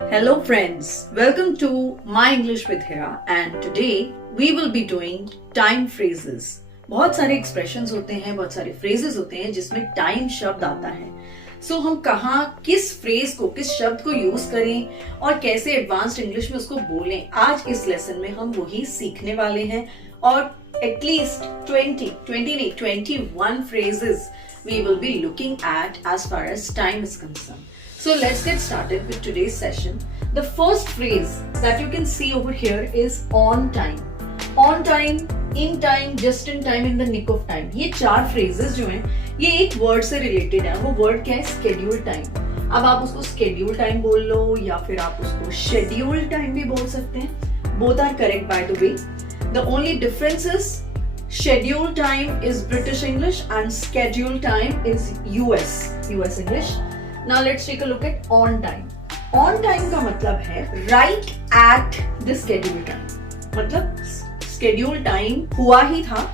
Hello friends, welcome to My English with Hira and today we will be doing time phrases. बहुत सारे expressions होते हैं, बहुत सारे phrases होते हैं जिसमें time शब्द आता है. So हम कहाँ किस phrase को, किस शब्द को use करें और कैसे advanced English में उसको बोलें, आज इस lesson में हम वही सीखने वाले हैं और at least 21 phrases we will be looking at as far as time is concerned. So let's get started with today's session. The first phrase that you can see over here is on time. On time, in time, just in time, in the nick of time. ये चार phrases जो हैं, ये एक word से related है. वो word क्या है? Schedule time. अब आप उसको schedule time बोल लो या फिर आप उसको schedule time भी बोल सकते हैं. Both are correct by the way. The only difference is schedule time is British English and schedule time is US English. Now let's take a look at on time. On time का मतलब है right at the schedule time. मतलब schedule time हुआ ही था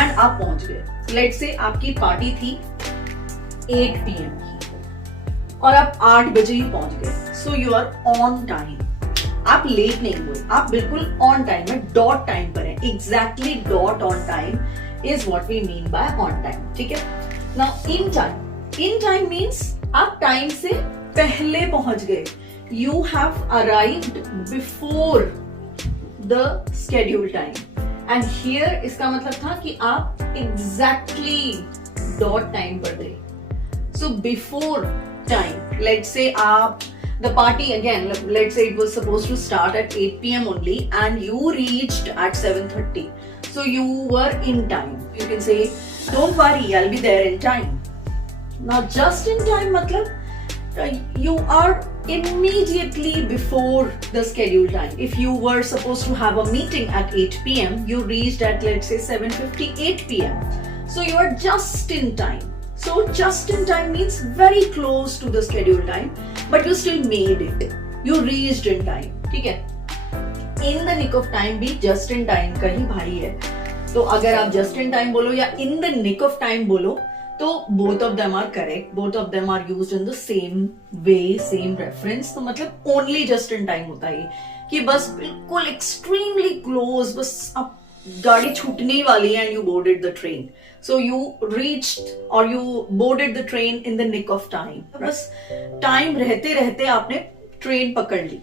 and आप पहुंच गए. Let's say आपकी पार्टी थी 8 PM की और आप 8 बजे ही पहुंच गए. So you are on time. आप लेट नहीं हुए, आप बिल्कुल on time में dot time पर हैं. Exactly dot on time is what we mean by on time. ठीक है? Now in time. In time means आप टाइम से पहले पहुंच गए. You have arrived before the scheduled time. And here इसका मतलब था कि आप exactly dot time पर थे. So before time, let's say आप the party again, let's say it was supposed to start at 8 PM only and you reached at 7:30. So you were in time. You can say, don't worry, I'll be there in time. Now just in time मतलब you are immediately before the scheduled time. If you were supposed to have a meeting at 8 PM, you reached at let's say 7:58 PM. So you are just in time. So just in time means very close to the scheduled time, but you still made it. You reached in time. ठीक है? In the nick of time भी just in time का ही भाई है. तो अगर आप just in time बोलो या in the nick of time बोलो तो both of them are correct, both of them are used in the same way, same reference. तो मतलब only just in time होता है कि बस बिल्कुल extremely close, बस अब गाड़ी छूटने वाली है and you boarded the train. So you reached or you boarded the train in the nick of time. बस time रहते रहते आपने ट्रेन पकड़ ली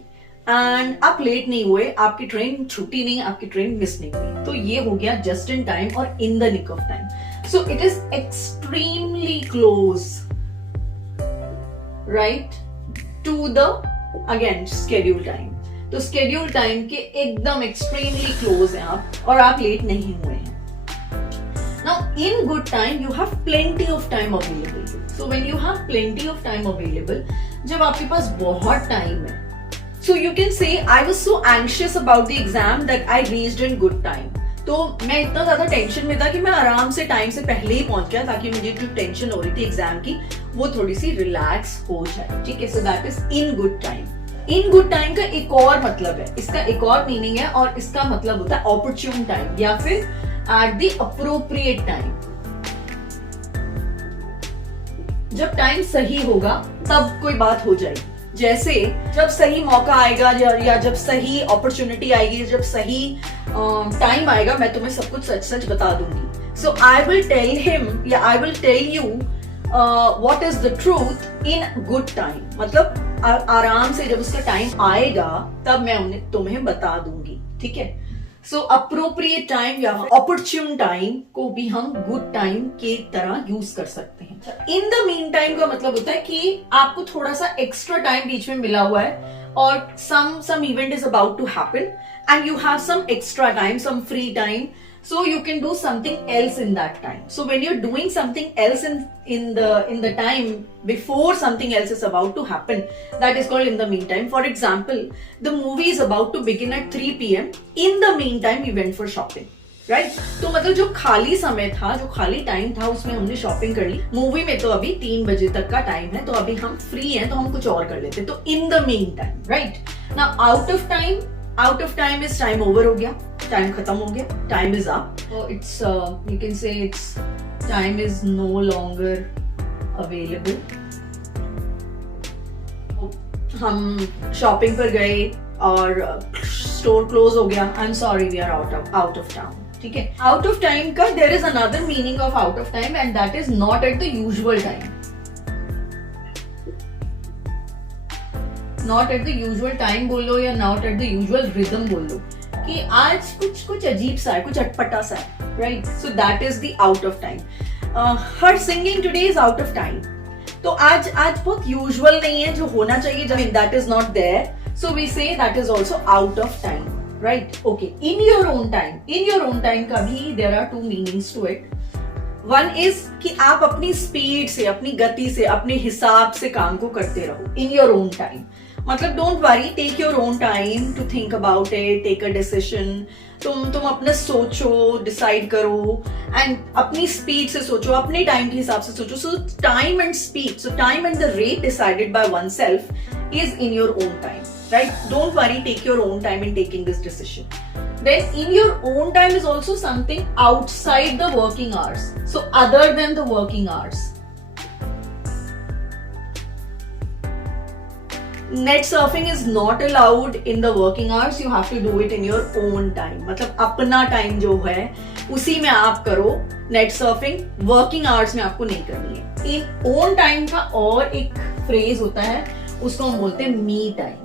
and आप लेट नहीं हुए, आपकी ट्रेन छूटी नहीं, आपकी ट्रेन मिस नहीं हुई. तो ये हो गया just in time और in the nick of time. So it is extremely close, right, to the again schedule time. तो schedule time के एकदम extremely close हैं आप और आप लेट नहीं हुए हैं. Now in good time you have plenty of time available. So when you have plenty of time available, जब आपके पास बहुत time है, so you can say I was so anxious about the exam that I reached in good time. तो मैं इतना ज्यादा tension में था कि मैं आराम से टाइम से पहले ही पहुंच गया ताकि मुझे जो टेंशन हो रही थी एग्जाम की वो थोड़ी सी रिलैक्स हो जाए. ठीक है? So that is in good time. In good time का एक और मतलब है, इसका एक और मीनिंग है और इसका मतलब होता है ऑपर्च्यून टाइम या फिर एट द अप्रोप्रिएट टाइम. जब टाइम सही होगा तब कोई बात हो जाएगी. जैसे जब सही मौका आएगा या जब सही अपॉर्चुनिटी आएगी, जब सही टाइम आएगा, मैं तुम्हें सब कुछ सच सच बता दूंगी. So I will tell him या I will tell you what is the truth in good time. मतलब आराम से जब उसका टाइम आएगा तब मैं उन्हें तुम्हें बता दूंगी. ठीक है? सो अप्रोप्रिएट टाइम या ऑपर्च्यून टाइम को भी हम गुड टाइम के तरह यूज कर सकते हैं. इन द मीन टाइम का मतलब होता है कि आपको थोड़ा सा एक्स्ट्रा टाइम बीच में मिला हुआ है और some event is about to happen and you have some extra time, some free time, so you can do something else in that time. So when you're doing something else in the time before something else is about to happen, that is called in the meantime. For example, the movie is about to begin at 3 PM. In the meantime, we went for shopping. Right? तो मतलब जो खाली समय था, जो खाली time था, उसमें हमने शॉपिंग कर ली. मूवी में तो अभी 3 बजे तक का टाइम है, तो अभी हम फ्री हैं, तो हम कुछ और कर लेते. तो in the meantime, right? Now out of time is time over हो गया, टाइम खत्म हो गया, time is up. It's you can say it's time is no longer available. हम शॉपिंग पर गए और स्टोर क्लोज हो गया, I am sorry we are out of town, ठीक है. आउट ऑफ टाइम का there is another meaning of out of time and that is not at the usual time. Not at the usual time बोल लो या not at the usual rhythm बोल लो कि आज कुछ अजीब सा है, कुछ अटपटा सा है, right. So that is the out of time. Her singing today is out of time. तो आज बहुत यूजुअल नहीं है जो होना चाहिए, जब that is not there, so we say that is also out of time, right. Okay, in your own time. In your own time का भी there are two meanings to it. One is कि आप अपनी speed से, अपनी गति से, अपने हिसाब से काम को करते रहो. इन योर ओन टाइम मतलब don't worry, take your own time to think about it, take a decision. तुम अपना सोचो, डिसाइड करो एंड अपनी स्पीड से सोचो, अपने टाइम के हिसाब से सोचो. सो time and speed, so time and the rate decided by one self is in your own time, right? Don't worry, take your own time in taking this decision. Then in your own time is also something outside the working hours, so other than the working hours. Net surfing is not allowed in the working hours. You have to do it in your own time. मतलब अपना time जो है उसी में आप करो. Net surfing working hours में आपको नहीं करनी है. इन ओन टाइम का और एक फ्रेज होता है, उसको हम बोलते हैं me time.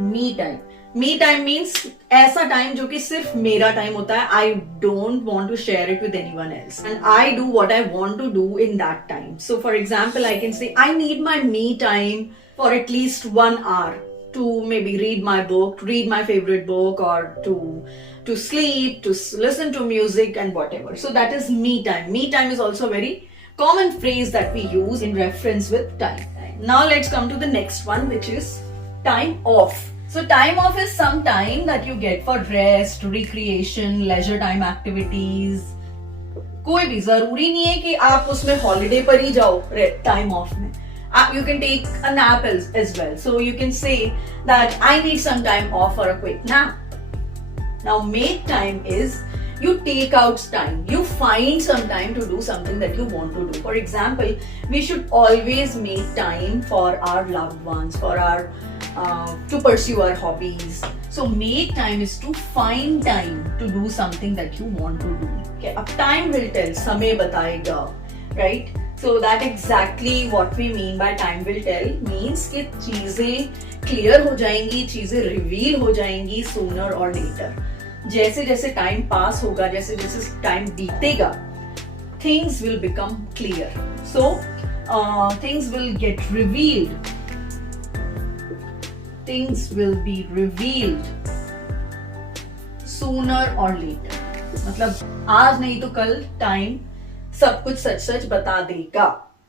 Me time. Me time means ऐसा टाइम जो कि सिर्फ मेरा टाइम होता है. I don't want to share it with anyone else and I do what I want to do in that time. So for example I can say I need my me time for at least 1 hour to maybe read my book, read my favorite book, or to sleep, to listen to music and whatever. So that is me time. Me time is also a very common phrase that we use in reference with time. Now let's come to the next one, which is time off. So time off is some time that you get for rest, recreation, leisure time activities. कोई भी जरूरी नहीं है कि आप उसमें holiday पर ही जाओ टाइम ऑफ में. You can take a nap as well. So you can say that I need some time off for a quick nap. Now make time is you take out time. You find some time to do something that you want to do. For example, we should always make time for our loved ones, for our to pursue our hobbies. So make time is to find time to do something that you want to do. Okay, अब time will tell, समय बताएगा, right? So that exactly what we mean by time will tell means कि चीजें clear हो जाएंगी, चीजें reveal हो जाएंगी sooner or later. जैसे जैसे time pass होगा, जैसे जैसे time बीतेगा, things will become clear. So things will get revealed. Things will be revealed sooner or later. मतलब आज नहीं तो कल time सब कुछ सच सच बता देगा,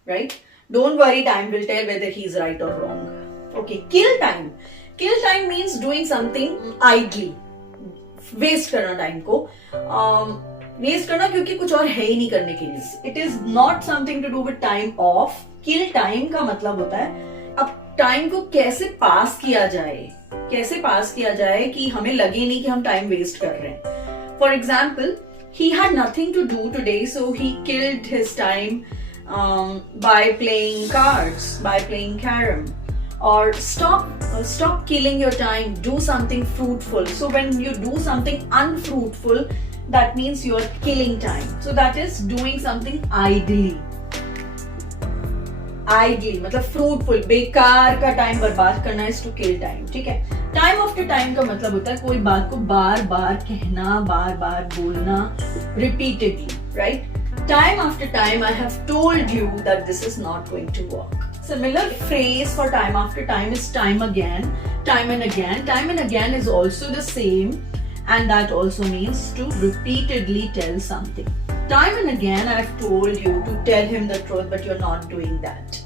right. Don't worry, time will tell whether he is right और wrong. Okay, kill time. Kill time means doing something idly. Waste करना टाइम को, वेस्ट करना क्योंकि कुछ और है ही नहीं करने के लिए. It is not something to do with time off. Kill time का मतलब होता है अब टाइम को कैसे पास किया जाए, कैसे पास किया जाए कि हमें लगे नहीं कि हम टाइम वेस्ट कर रहे हैं. For example, he had nothing to do today, so he killed his time by playing cards, by playing carom. Or stop killing your time, do something fruitful. So when you do something unfruitful, that means you are killing time. So that is doing something idly. Idly मतलब fruitful, बेकार का time बर्बाद करना is to kill time, ठीक है. Time after time का मतलब होता है कोई बात को बार बार कहना, बार बार बोलना, repeatedly, right? Time after time I have told you that this is not going to work. Similar phrase for time after time is time again, time and again. Time and again is also the same, and that also means to repeatedly tell something. Time and again I have told you to tell him the truth, but you're not doing that.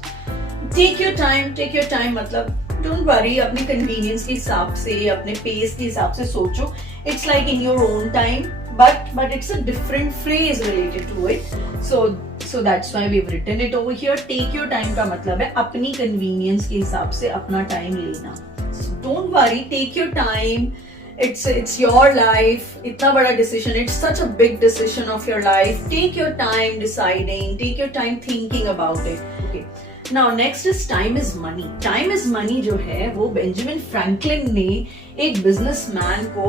Take your time. Take your time मतलब don't worry, अपने convenience के हिसाब से, अपने pace के हिसाब से सोचो. It's like in your own time, but it's a different phrase related to it. So that's why we have written it over here. Take your time का मतलब है अपनी कन्वीनियंस के हिसाब से अपना टाइम लेना. Don't worry, take your time. It's your life. इतना बड़ा decision. It's such a big decision of your life. Take your time deciding. Take your time thinking about it. Okay. Now next is time is money. Time is money जो है वो Benjamin Franklin ने एक businessman को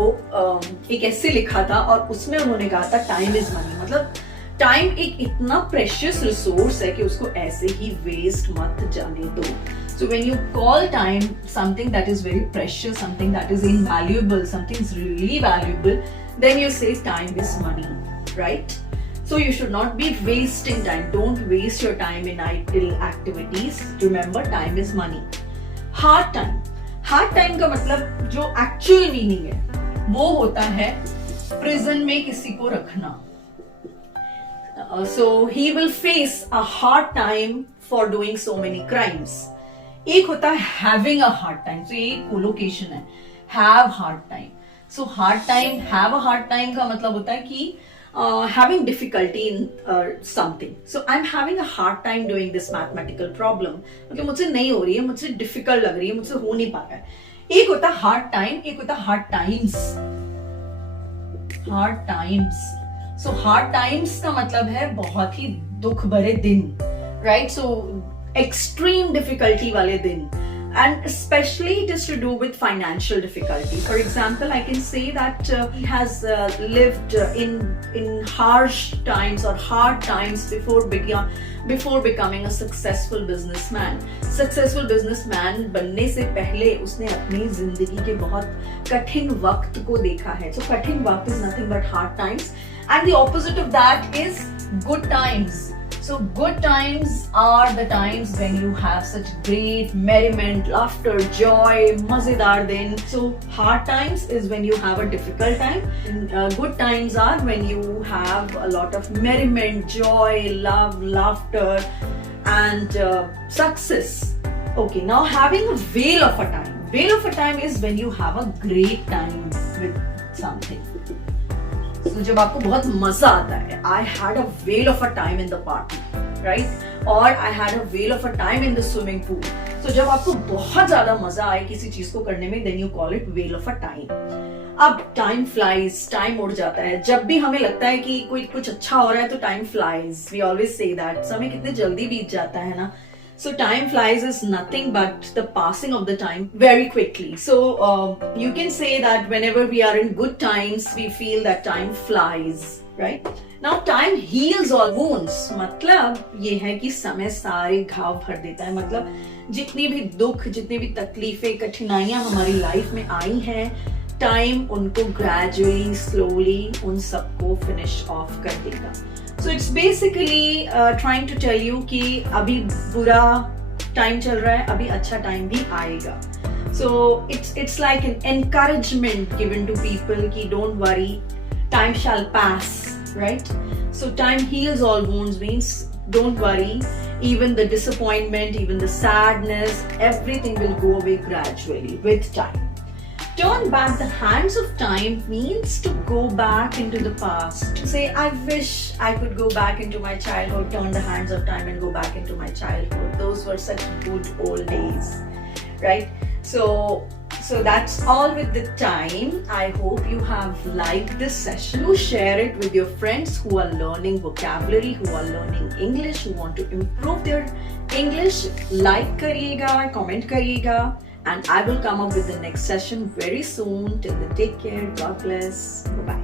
एक ऐसे लिखा था और उसमें उन्होंने कहा था टाइम इज मनी. मतलब टाइम एक इतना प्रेशियस रिसोर्स है कि उसको ऐसे ही वेस्ट मत जाने दो. So when you call time something that is very precious, something that is invaluable, something is really valuable, then you say time is money, right? So you should not be wasting time. Don't waste your time in idle activities. Remember, time is money. Hard time. Hard time का मतलब जो actual meaning है वो होता है prison में किसी को रखना. So he will face a hard time for doing so many crimes. एक होता है having a hard time. So ये कोलोकेशन है, have hard time. So hard time, have a hard time का मतलब होता है कि having difficulty in something. So I'm having a hard time doing this mathematical problem. मतलब मुझसे नहीं हो रही है, मुझसे difficult लग रही है, मुझसे हो नहीं पा रहा है. एक होता है hard time, एक होता है hard times. Hard times. So hard times का मतलब है बहुत ही दुख भरे दिन, right? So extreme difficulty वाले दिन, and especially it is to do with financial difficulty. For example, I can say that he has lived in harsh times or hard times before becoming a successful businessman. Successful businessman बनने से पहले उसने अपनी जिंदगी के बहुत कठिन वक्त को देखा है. So कठिन वक्त is nothing but hard times, and the opposite of that is good times. So good times are the times when you have such great merriment, laughter, joy, मजेदार दिन. So hard times is when you have a difficult time. And, good times are when you have a lot of merriment, joy, love, laughter, and success. Okay, now having a whale of a time. Whale of a time is when you have a great time with something. So जब आपको बहुत मजा आता है, I had a whale of a time in the party, right? Or I had a whale of a time in the swimming pool. So जब आपको बहुत ज्यादा मजा आए किसी चीज को करने में, then you call it whale of a time. अब time flies, time उड़ जाता है. जब भी हमें लगता है कि कोई कुछ अच्छा हो रहा है तो time flies. We always say that. समय कितने जल्दी बीत जाता है ना. So time flies is nothing but the passing of the time very quickly. So you can say that whenever we are in good times, we feel that time flies, right? Now time heals all wounds. मतलब ये है कि समय सारे घाव भर देता है. मतलब जितनी भी दुख, जितनी भी तकलीफें, कठिनाइयां हमारी लाइफ में आई हैं, टाइम उनको gradually, slowly उन सबको finish off कर देगा. So it's basically trying to tell you कि अभी बुरा टाइम चल रहा है, अभी अच्छा टाइम भी आएगा. So it's like an encouragement given to people कि don't worry, time shall pass, right? So time heals all wounds means don't worry, even the disappointment, even the sadness, everything will go away gradually with time. Turn back the hands of time means to go back into the past. To say, I wish I could go back into my childhood, turn the hands of time and go back into my childhood. Those were such good old days, right? So that's all with the time. I hope you have liked this session. Do share it with your friends who are learning vocabulary, who are learning English, who want to improve their English. Like करिएगा, comment करिएगा. And I will come up with the next session very soon. Till then, take care. God bless. Bye-bye.